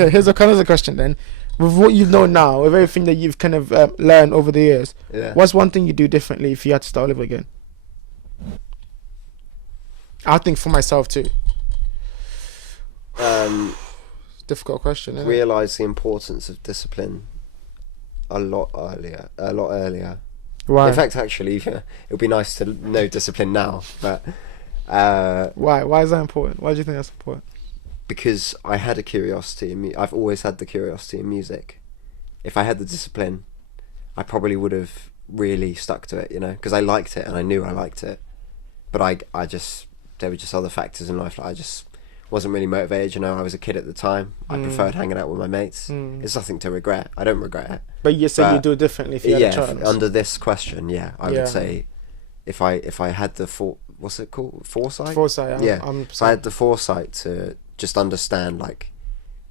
Okay, here's a kind of a question then. With what you know now, with everything that you've kind of learned over the years, Yeah. what's one thing you do differently if you had to start over again? I think for myself too. Difficult question. Isn't it? Realize the importance of discipline a lot earlier. Why? In fact, actually, it would be nice to know discipline now, but Why? Why is that important? Why do you think that's important? because I had a curiosity in I've always had the curiosity in music. If I had the discipline, I probably would have really stuck to it, because I liked it and I knew I liked it. But I just, there were just other factors in life that I just wasn't really motivated. I was a kid at the time. I preferred hanging out with my mates. It's nothing to regret. I don't regret it. But you said you do it differently if you had a chance. Under this question, I would say if I had the what's it called? Foresight? Foresight, So I had the foresight to just understand, like,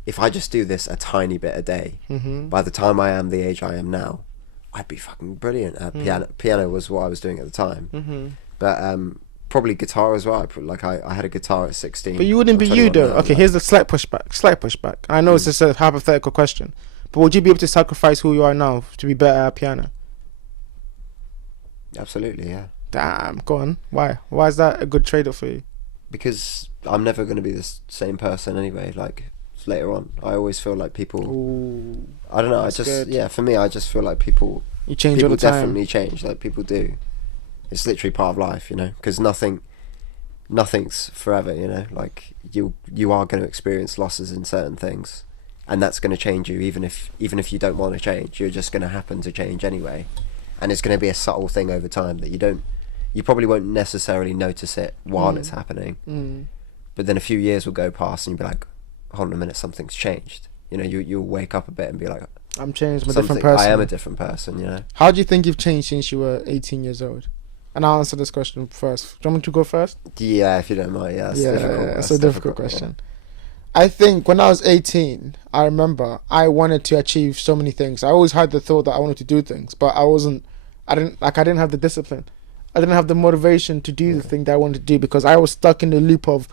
if I just do this a tiny bit a day, by the time I am the age I am now, I'd be fucking brilliant at piano. Piano was what I was doing at the time. But probably guitar as well. I had a guitar at 16. But you wouldn't be you though. Okay, here's the slight pushback. I know it's just a hypothetical question, but would you be able to sacrifice who you are now to be better at piano? Absolutely, yeah. Damn, go on. Why? Why is that a good trade-off for you? Because I'm never going to be the same person anyway. Like, later on, I always feel like people. Ooh, I don't know. For me, I just feel like people. You change all People the time. definitely change. Like, people do. It's literally part of life, because nothing's forever. Like, you are going to experience losses in certain things, and that's going to change you. Even if you don't want to change, you're just going to happen to change anyway, and it's going to be a subtle thing over time that you probably won't necessarily notice it while it's happening. But then a few years will go past and you'll be like, hold on a minute, something's changed. You'll wake up a bit and be like, I'm changed. I'm a different person. I am a different person. How do you think you've changed since you were 18 years old? And I'll answer this question first. Do you want me to go first? Yeah, if you don't mind. Yeah, it's a difficult question. I think when I was 18, I remember I wanted to achieve so many things. I always had the thought that I wanted to do things, but I didn't have the discipline. I didn't have the motivation to do the thing that I wanted to do because I was stuck in the loop of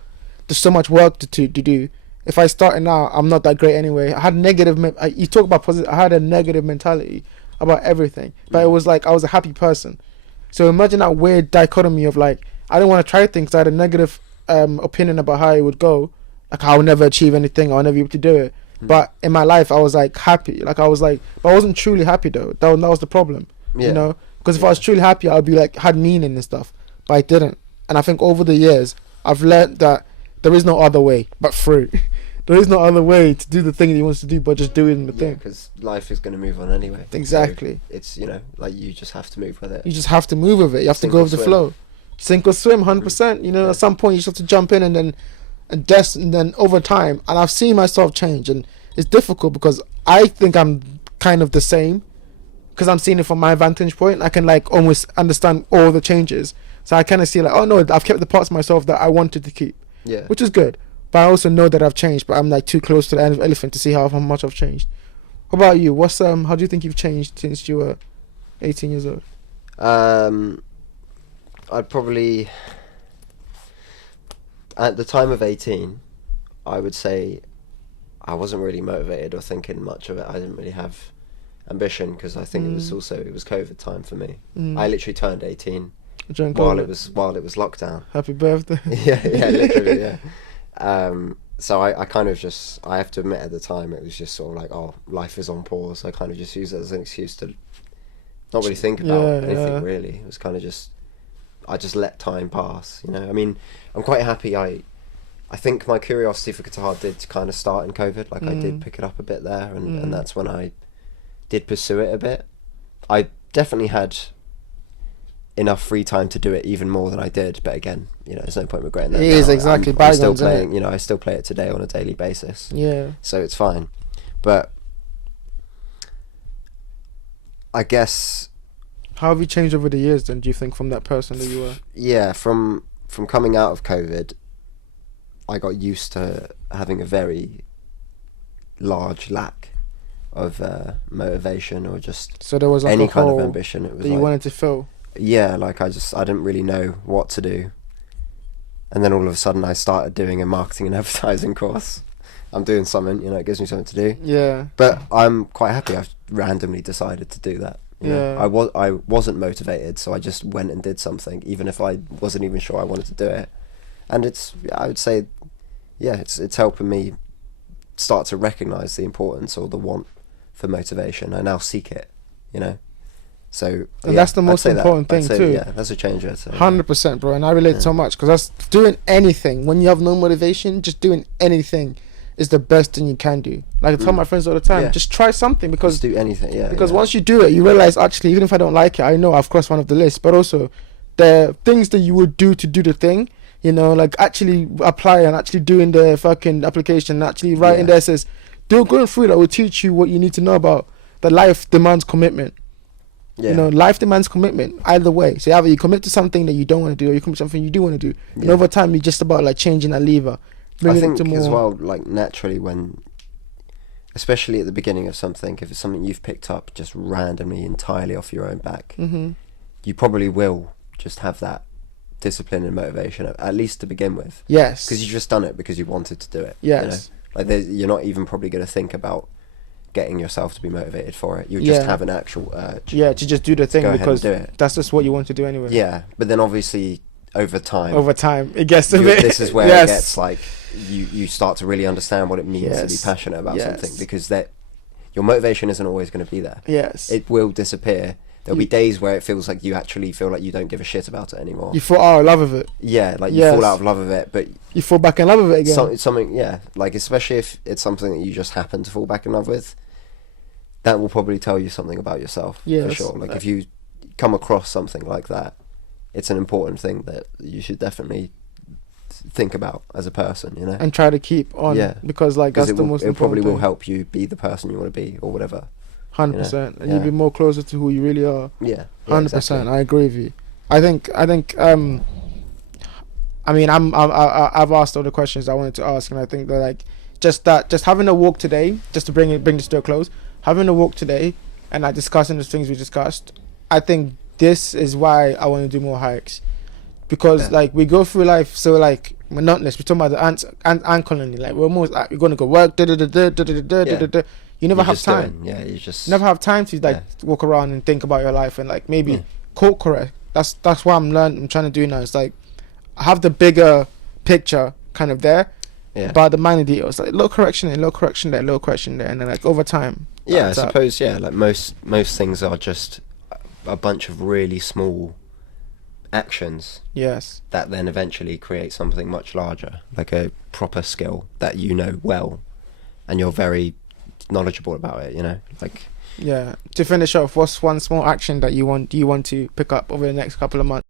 there's so much work to do. If I start now, I'm not that great anyway. I had you talk about positive. I had a negative mentality about everything, but it was like I was a happy person. So imagine that weird dichotomy of like I didn't want to try things. I had a negative opinion about how it would go. Like I would never achieve anything. I'll never be able to do it. But in my life, I was like happy. But I wasn't truly happy though. That was the problem. Yeah. Because if I was truly happy, I'd be like had meaning and stuff. But I didn't. And I think over the years, I've learned that there is no other way but through. There is no other way to do the thing that he wants to do, but just doing the thing. Because life is going to move on anyway. Exactly. So it's like you just have to move with it. You just have to move with it. You have to go with the flow. Sink or swim, 100%. At some point you just have to jump in and then over time. And I've seen myself change, and it's difficult because I think I'm kind of the same. Because I'm seeing it from my vantage point, I can like almost understand all the changes. So I kind of see like, oh no, I've kept the parts of myself that I wanted to keep. Yeah. Which is good. But I also know that I've changed, but I'm like too close to the elephant to see how much I've changed. What about you? How do you think you've changed since you were 18 years old? I'd probably, at the time of 18, I would say I wasn't really motivated or thinking much of it. I didn't really have ambition because I think it was COVID time for me. I literally turned 18 while it was lockdown. Happy birthday. yeah, literally, yeah. So I kind of just, I have to admit at the time it was just sort of like, oh, life is on pause. I kind of just used it as an excuse to not really think about anything really. It was kind of just, I just let time pass, I mean, I'm quite happy. I think my curiosity for guitar did kind of start in COVID. Like I did pick it up a bit there, and that's when I did pursue it a bit. I definitely had enough free time to do it even more than I did, but again, there's no point regretting that. It is exactly. I'm still playing, I still play it today on a daily basis. Yeah. So it's fine. But I guess, how have you changed over the years then, do you think, from that person that you were? Yeah, from coming out of COVID, I got used to having a very large lack of motivation or just so there was like any kind of ambition. It was that you wanted to fill. Yeah, like I didn't really know what to do, and then all of a sudden I started doing a marketing and advertising course, I'm doing something, you know, it gives me something to do. Yeah. But I'm quite happy I've randomly decided to do that. You know? Yeah. I wasn't motivated, so I just went and did something, even if I wasn't even sure I wanted to do it. And I would say, yeah, it's helping me start to recognise the importance or the want for motivation. I now seek it, you know. So and that's the most important thing too. Yeah, that's a changer. So, 100%, bro. And I relate so much, because that's doing anything when you have no motivation. Just doing anything is the best thing you can do. Like I tell my friends all the time, just try something, because just do anything. Yeah. Because once you do it, you realize, actually, even if I don't like it, I know I've crossed one of the list. But also, the things that you would do to do the thing, you know, like actually apply and actually doing the fucking application, actually writing the essays, going through that will teach you what you need to know about that life demands commitment. Yeah. You know, life demands commitment either way. So either you commit to something that you don't want to do, or you commit to something you do want to do. And over time, you're just about like changing that lever. I think as well, like naturally, when, especially at the beginning of something, if it's something you've picked up just randomly, entirely off your own back, you probably will just have that discipline and motivation, at least to begin with. Yes. Because you've just done it because you wanted to do it. Yes. You know? Like you're not even probably going to think about getting yourself to be motivated for it. You just have an actual urge. Yeah, to just do the thing because do it. That's just what you want to do anyway. Yeah, but then obviously over time it gets a bit. This is where it gets like you start to really understand what it means to be passionate about something, because that your motivation isn't always going to be there. Yes, it will disappear. There'll be days where it feels like you actually feel like you don't give a shit about it anymore. You fall out of love of it. Yeah, like you fall out of love of it, but you fall back in love with it again. Something, like especially if it's something that you just happen to fall back in love with, that will probably tell you something about yourself, for sure. Like if you come across something like that, it's an important thing that you should definitely think about as a person, you know, and try to keep on. Because like that's the most important thing. It probably will help you be the person you want to be, or whatever. 100%, and you'll be more closer to who you really are. 100%. Exactly. I agree with you. I think. I mean, I've asked all the questions I wanted to ask, and I think that like just having a walk today, just to bring this to a close, having a walk today, and like discussing the things we discussed, I think this is why I want to do more hikes, because like we go through life so like monotonous. We're talking about the ant colony, like we're almost like we're gonna go work. You never have time. You just never have time to like walk around and think about your life and like maybe code correct. That's what I'm trying to do now. It's like I have the bigger picture kind of there, but the minor details, like little correction there, little correction there, little correction there, and then like over time. I suppose like most things are just a bunch of really small actions. Yes. That then eventually create something much larger, like a proper skill that you know well, and you're very knowledgeable about it, you know, like to finish off, what's one small action that you want to pick up over the next couple of months?